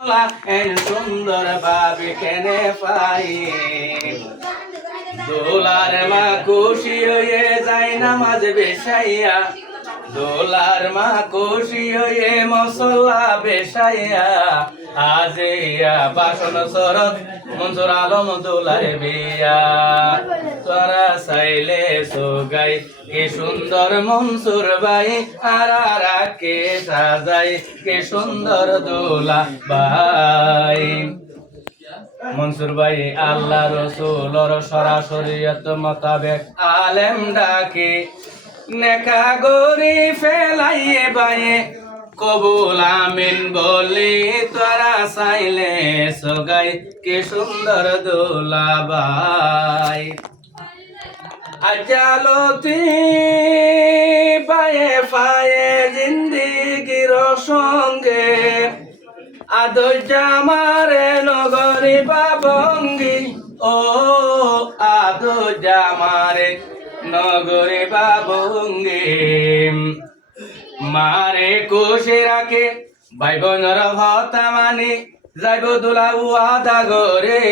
সুন্দর ভাবে কেনে পাই দোলার মা খুশি হয়ে যায় নামাজ বেশাইয়া দোলার মা খুশি হয়ে মশলা বেশাইয়া আজিয়া বাসন সরত মনসুর আলম দোলার বিয়া তোরা চাইলে সোগাই কি সুন্দর মনসুর ভাই আর কে সাজাই কি সুন্দর দোলা ভাই মনসুর ভাই আল্লাহ রসুলর সরাসরিয়ত মোতাবেক আলেম ডাকে নেকা গরি ফেলাইয়ে বাইয়ে কবুল আমিন বলি তোরা চাইলে সোগাই কি সুন্দর দোলা ভাই আজালতি পায়ে পায়ে জিন্দিগির সঙ্গে আদর জামারে নগরী বাবঙ্গি ও আদর জামারে নগরী বাবঙ্গি মারে খুশি রাখে ভাই বোনর হতা মানি যাইব দোলা আদা গরে